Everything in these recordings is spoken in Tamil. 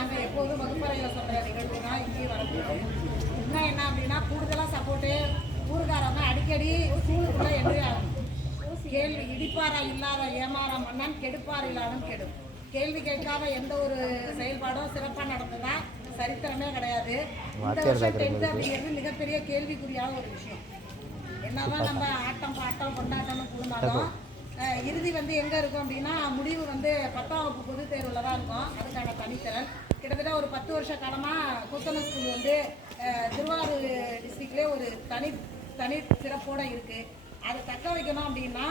நாங்கள் எப்போதும் வகுப்பறையில் சொல்கிற நிகழ்வு தான் இங்கேயும் வரப்போகுது. இன்னும் என்ன அப்படின்னா கூடுதலாக சப்போர்ட்டு ஊருக்காரங்க அடிக்கடி ஸ்கூலுக்குள்ளே என்ட்ரி ஆகணும். கேள்வி இடிப்பாரா இல்லாத ஏமாற மன்னன் கெடுப்பார் இல்லாமல் கெடும். கேள்வி கேட்காத எந்த ஒரு செயல்பாடும் சிறப்பாக நடந்ததா சரித்திரமே கிடையாது. இந்த வருஷம் 10th அப்படிங்கிறது மிகப்பெரிய கேள்விக்குறியான ஒரு விஷயம். என்னதான் நம்ம ஆட்டம் பாட்டம் கொண்டாட்டம்னு கூடாலும் இறுதி வந்து எங்கே இருக்கும் அப்படின்னா முடிவு வந்து 10ஆம் வகுப்பு பொதுத் தேர்வில் தான் இருக்கும். அதுக்கான தனித்திறன் கிட்டத்தட்ட ஒரு 10 வருஷ காலமாக குத்தன ஸ்கூல் வந்து திருவாரூர் டிஸ்ட்ரிக்ட்லேயே ஒரு தனி சிறப்போடு இருக்குது. அதை தக்க வைக்கணும் அப்படின்னா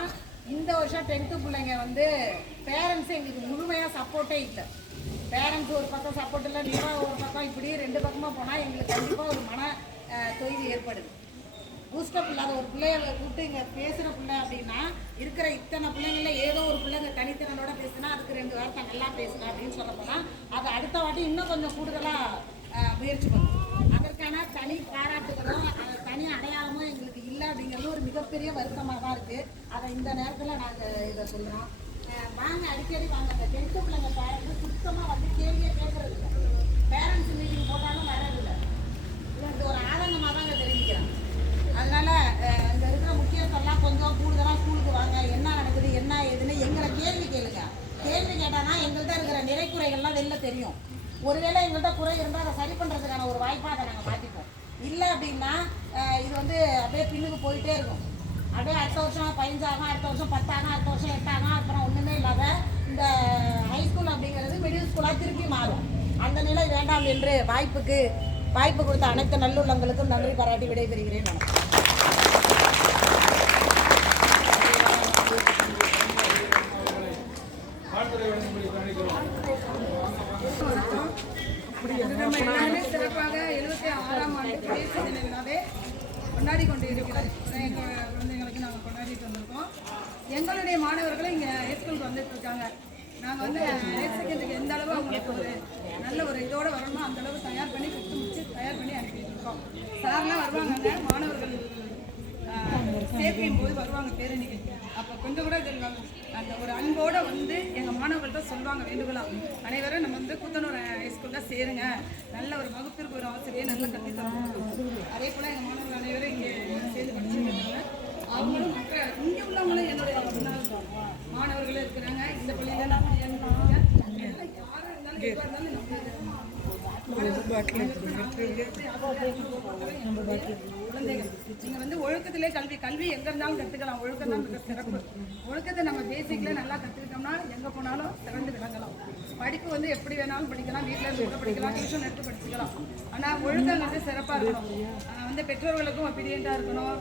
இந்த வருஷம் 10th பிள்ளைங்க வந்து பேரண்ட்ஸு எங்களுக்கு முழுமையாக சப்போர்ட்டே இல்லை. பேரண்ட்ஸ் ஒரு பக்கம் சப்போர்ட் இல்லை, நிர்வாகம் ஒரு பக்கம், இப்படி 2 பக்கமாக போனால் எங்களுக்கு கண்டிப்பாக ஒரு மன தொய்வு ஏற்படுது. பூஸ்டப் இல்லாத ஒரு பிள்ளைய கூப்பிட்டு இங்கே பேசுகிற பிள்ளை அப்படின்னா இருக்கிற இத்தனை பிள்ளைங்கள ஏதோ ஒரு பிள்ளைங்க தனித்திறனோட பேசுனா அதுக்கு 2 வார்த்தை நல்லா பேசுனா அப்படின்னு சொல்ல போனால் அது அடுத்த வாட்டி இன்னும் கொஞ்சம் கூடுதலாக முயற்சி பண்ணும். அதற்கான தனி பாராட்டுகளும் தனி அடையாளமும் எங்களுக்கு இல்லை அப்படிங்கிறது ஒரு மிகப்பெரிய வருத்தமாக தான் இருக்குது. அதை இந்த நேரத்தில் நாங்கள் இதை சொல்கிறோம். வாங்க அடிக்கடி வாங்க. அந்த 10th பிள்ளைங்க பேரண்ட்ஸ் சுத்தமாக வந்து கேள்வியை கேட்கறது இல்லை. பேரண்ட்ஸ் மீட்டிங் போட்டாலும் வர்றதில்லை. இது ஒரு ஆதங்கமாக தான் இதை தெரிவிக்கிறாங்க. அதனால் இங்கே இருக்கிற முக்கியத்தெல்லாம் கொஞ்சம் கூடுதலாக ஸ்கூலுக்கு வாங்க, என்ன நடக்குது என்ன ஏதுன்னு எங்களை கேள்வி கேளுங்க. கேள்வி கேட்டால் எங்கள்கிட்ட இருக்கிற நிறைக்குறைகள்லாம் வெளில தெரியும். ஒருவேளை எங்கள்கிட்ட குறை இருந்தால் அதை சரி பண்ணுறதுக்கான ஒரு வாய்ப்பாக அதை நாங்கள் மாற்றிப்போம். இல்லை அப்படின்னா இது வந்து அப்படியே பின்னுக்கு போயிட்டே இருக்கும். அப்படியே அடுத்த வருஷம் 15 ஆகும், அடுத்த வருஷம் 10 ஆகும், அடுத்த வருஷம் 8 ஆகும், அப்புறம் ஒன்றுமே இல்லாத இந்த ஹைஸ்கூல் அப்படிங்கிறது மிடில் ஸ்கூலாக திருப்பி மாறும். அந்த நிலை வேண்டாம் என்று வாய்ப்பு கொடுத்த அனைத்து நல்லுள்ளங்களுக்கும் நன்றி பாராட்டி விடைபெறுகிறேன். நம்ம எல்லாருமே சிறப்பாக 76ஆம் ஆண்டு குடியரசு தின விழாவை கொண்டாடி கொண்டு இருக்கிறோம். குழந்தைங்களுக்கு நாங்கள் கொண்டாடிட்டு வந்திருக்கோம். எங்களுடைய மாணவர்களும் இங்கே ஹைஸ்கூலுக்கு வந்துட்டு இருக்காங்க. நாங்கள் வந்து ஹையர் செகண்டரிக்கு எந்த அளவு அவங்களுக்கு ஒரு நல்ல ஒரு இதோடு வரணுமோ அந்த அளவு தயார் பண்ணி தயார் பண்ணி அனுப்பிட்டு இருக்கோம். சார்லாம் வருவாங்க, மாணவர்கள் சேர்க்கையும் போது வருவாங்க பேரணிக்கு. அப்போ கொஞ்சம் கூட இதில் அந்த ஒரு அன்போடு வந்து எங்கள் மாணவர்கள்ட்ட சொல்லுவாங்க வேண்டுகோளாக, அனைவரும் நம்ம வந்து கூத்தனூர் ஹைஸ்கூலில் சேருங்க, நல்ல ஒரு வகுப்பிற்கு ஒரு ஆசிரியர் நல்ல கல்வி தரணும். அதே போல் எங்கள் மாணவர்கள் அனைவரும் இங்கே சேர்ந்து படிச்சுருக்காங்க. அவங்களும் மற்ற இங்கே உள்ளவங்களும் என்னுடைய மாணவர்களும் இருக்கிறாங்க. இந்த பள்ளியில் நான் யாராக இருந்தாலும் எதுவாக இருந்தாலும் குழந்தைகள் நீங்கள் வந்து ஒழுக்கத்திலே கல்வி எங்கே இருந்தாலும் கற்றுக்கலாம். ஒழுக்கம் தான் மிக சிறப்பு. ஒழுக்கத்தை நம்ம பேசிக்கில் நல்லா கற்றுக்கிட்டோம்னா எங்கே போனாலும் சிறந்து விளங்கலாம். படிப்பு வந்து எப்படி வேணாலும் படிக்கலாம், வீட்டில் இருந்து கூட படிக்கலாம், டியூஷன் எடுத்து படிச்சுக்கலாம். ஆனால் ஒழுக்கம் வந்து சிறப்பாக இருக்கணும். வந்து பெற்றோர்களுக்கும் ஒபீடியண்ட்டாக இருக்கணும்,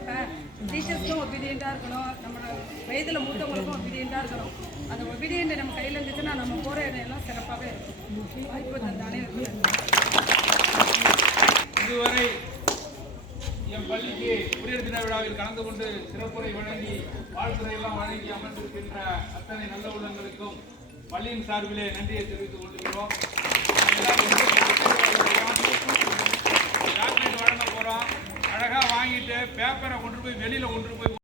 டீச்சர்ஸ்க்கும் ஒபீடியண்ட்டாக இருக்கணும், நம்மளோட வயதில் மூத்தவங்களுக்கும் ஒபீடியண்ட்டாக இருக்கணும். அந்த ஒபீடியண்ட்டை நம்ம கையில் இருந்துச்சுன்னா நம்ம போகிற இடம் எல்லாம் சிறப்பாகவே இருக்கும். வாய்ப்பு தந்த அனைவருக்கும் இதுவரை என் பள்ளிக்கு குடியரசு தின விழாவில் கலந்து கொண்டு சிறப்புரை வழங்கி வாழ்த்துறையெல்லாம் வழங்கி அமர்ந்திருக்கின்ற அத்தனை நல்ல உள்ளங்களுக்கும் பள்ளியின் சார்பிலே நன்றியை தெரிவித்துக் கொண்டிருக்கிறோம். சாக்லேட் வழங்க போகிறோம். அழகாக வாங்கிட்டு பேப்பரை கொண்டு போய் வெளியில் கொண்டு போய்